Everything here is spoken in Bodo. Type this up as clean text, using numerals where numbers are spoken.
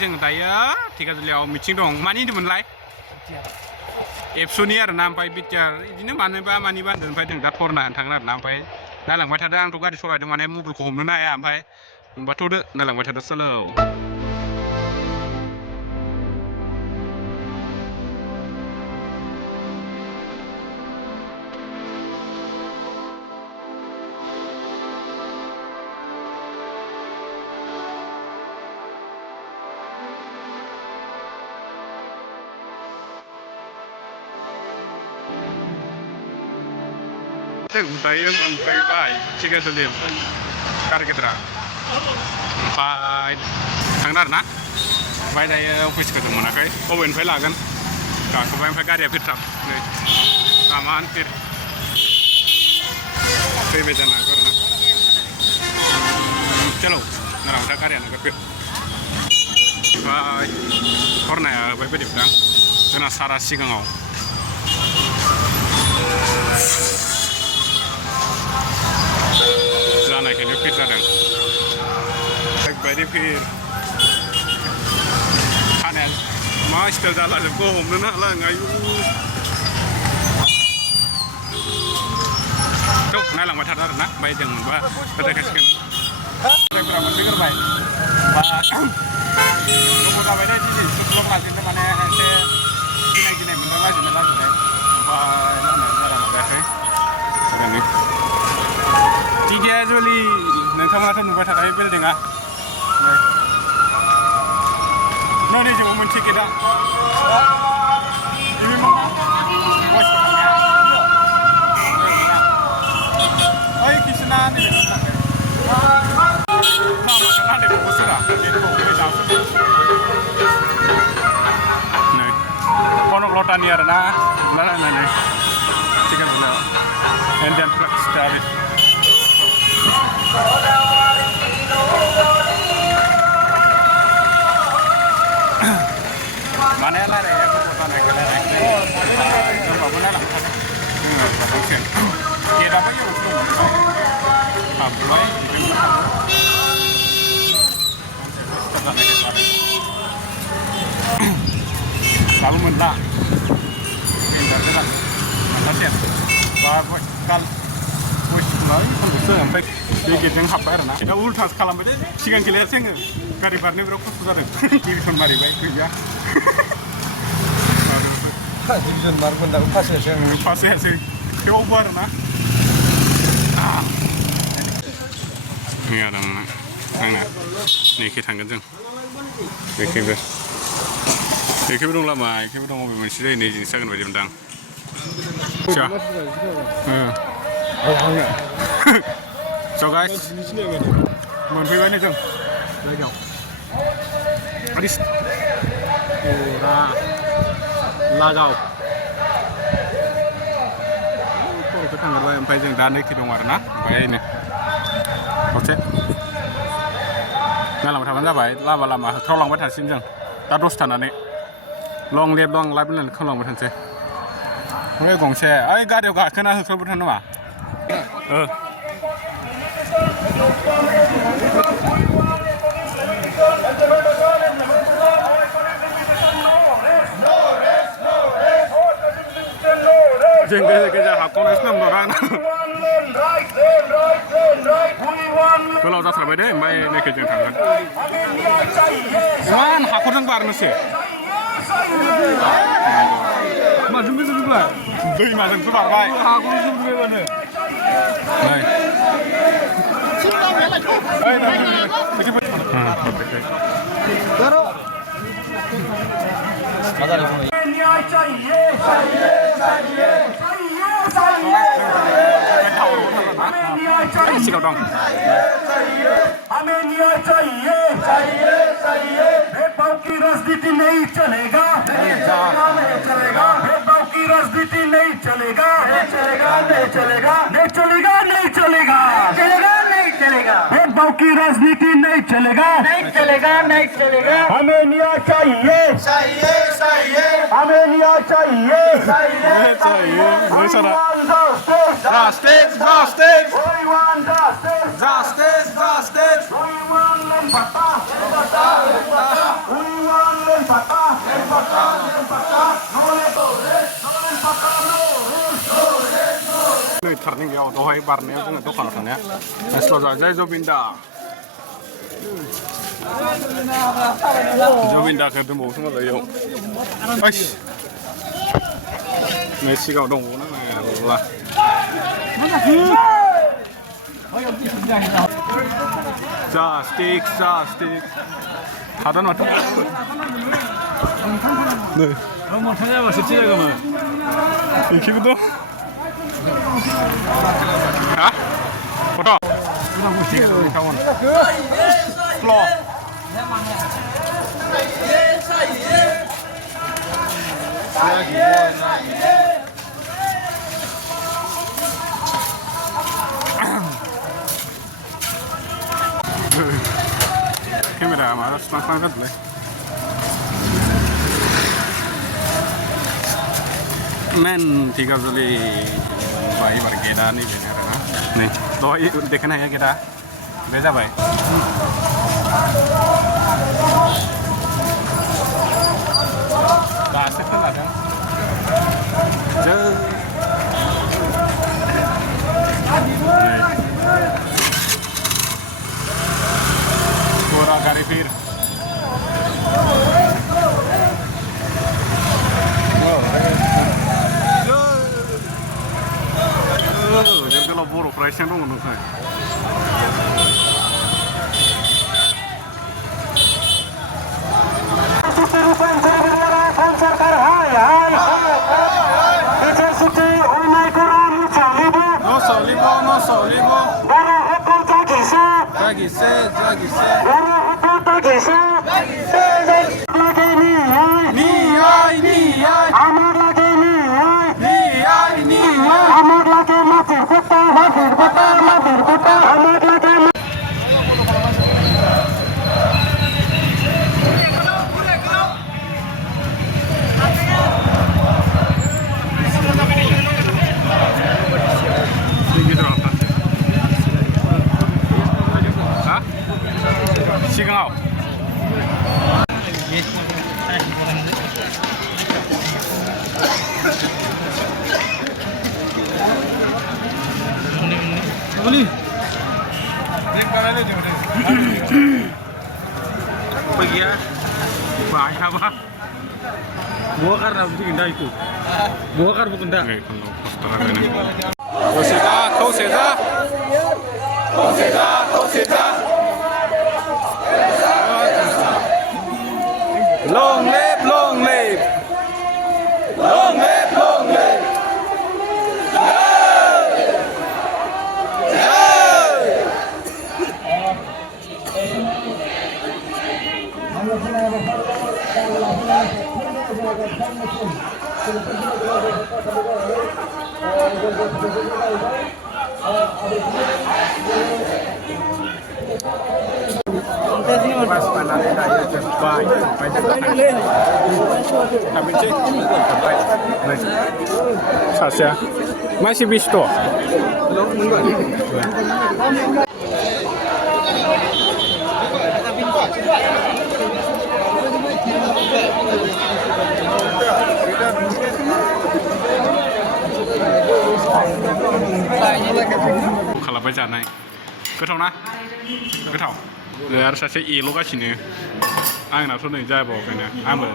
जों दायो धेकियाजुलियाव मिटिं दं मानि होनदोंमोनलाय एबसुनि आरो ना ओमफ्राय बिटिआर बिदिनो मानिबा होनदों ओमफ्राय जों दा थरना थांगोन आरो ना ओमफ्राय नायलांबाय थादों आंथ' गारि सालायदों माने मबाइलखौ हमनो हाया ओमफ्राय हमबाथ'दो नायलांबाय थादो सोलो जों दायो मोनफैबाय धेकियाजुलि गारि गिदिरा ओमफ्राय थांनो आरो ना ओमफ्राय दायो अफिसखौ जों मोनाखै बबेनिफ्राय लागोन गाखोबाय ओमफ्राय गारिया फिरथार नै आमान फिर फैबाय जानो हागौ आरो ना चलो नारांथा गारिया नोगोर फिर ओमफ्राय हरनाया होबाय बायदि मोनदां जोंना सारा सिगाङाव जानायखायनो फिर जादों एकबायदि फिर खानाया मा स्टाइल जालाजोबखौ हमनोनो हाला आं आयु थ' नायलांबाय थादों आरो ना ओमफ्राय जों मोनबा देखायसिगोन जायफोरा मोनफैग्रोबाय बा गोबाव जाबायना दिनै ब्लग लाजेननो माने एसे गिनाय मोनदों लाजिनाय ओमफ्राय जाना माबायाखै ओरैनो धेकियाजुलि नोंथांमोनाथ' नुबाय थाखायो बिल्डिंआ नै जेबो मोनसे टिकेटआ ओइ किसुना नै कनकलतानि आरो ना नायनानै धेकियाजुलियाव इन्डियान फ्लेग स्टाइल माने रायलायनाया गोबाव जानायखाय रायलायाखै होमबाबो नायलांबाय थादों गेटआबो एवसो दंमोन हाबबाय दाबो मोनला मोनलासै बा काल गयसो ओमफ्राय बे गेटजों हाब्बाय आरो ना दा उल्टासो खालामबाय दे सिगां गेलेयासै आङो गारि बारनो बिराद खस्थ' जादों डिभिसन मारिबाय गैया डिभिसन मारगोन दाबो पास जायासै थेवबो आरो ना नै आरो आंना नैखे थांगोन जों बेखेबो दं लामा एखेबो दं बबे मोनसे जायो नैजोंसो जागोन बायदि मोनदां स' गाइस मोनफैबाय जों जायगायाव लागाव खर'खौ थांगोरबाय ओमफ्राय जों दा नैखे दं आरो ना ओमफ्राय ओरैनो दसे नायलांबाय थाबानो जाबाय लामा होख्रावलांबाय थासिगोन जों दा दसे थानानै लं लाइफ होननानै खालामलांबाय थानोसै ओमफ्राय गंसे ओइ गारियाव गाखोना होख्रावबाय थानो नामा जों गेजेर हाबखावनायसो नांदों गोलाव जाथारबाय दे ओमफ्राय नैखे जों थांगोन इमान हाखरजों बारनोसो माजों गोजौजोंलाय दैमाजोंसो बारबाय सिगाव दं हमें न्याय चाहिए भेदभाव की राजनीति नहीं चलेगा भेदभाव की राजनीति नहीं चलेगा भेदभाव की राजनीति नहीं चलेगा हमें न्याय चाहिए हमें न्याय चाहिए Justice! We want justice! We want नै थारनिंगायाव दहाय बारनायाव जोङो दखानाव थांनाया एस्ल'जा जय जबिन्दा जबिन्दाखौ दंबावोसो मोजाङै नै सिगाङाव दंबावो ना मेरला जा स्टिक हादान माथो नै मोनथाम जाबासो थिरागौमोन बेखिबो ha? Foto? Sudah musik kawan. Floor. Kamera mana selang-selang kan boleh. Men 3 kali बाई बार गेदा नहीं बेने आरोना नहीं दहाय देखनो हाया गेदा बे जाबाय दासो खोनादों पूरा गाड़ी फिर जोंनाव बर'फ्रा एसे दङ नोंथां no solibo Dragise 시강아오 Boleh. Naik mana ni dia? Pergi ya. Bahaya apa? Bokar nak bikin dah itu. Bokar bukan dah. Kau seza. Long live. 사시야 맛이 비슷해 खालामबाय जानाय गोथाव ना गोथाव आरो सासे एल'गासिनो आंनाथ' नै जाबावाखैनो आंबो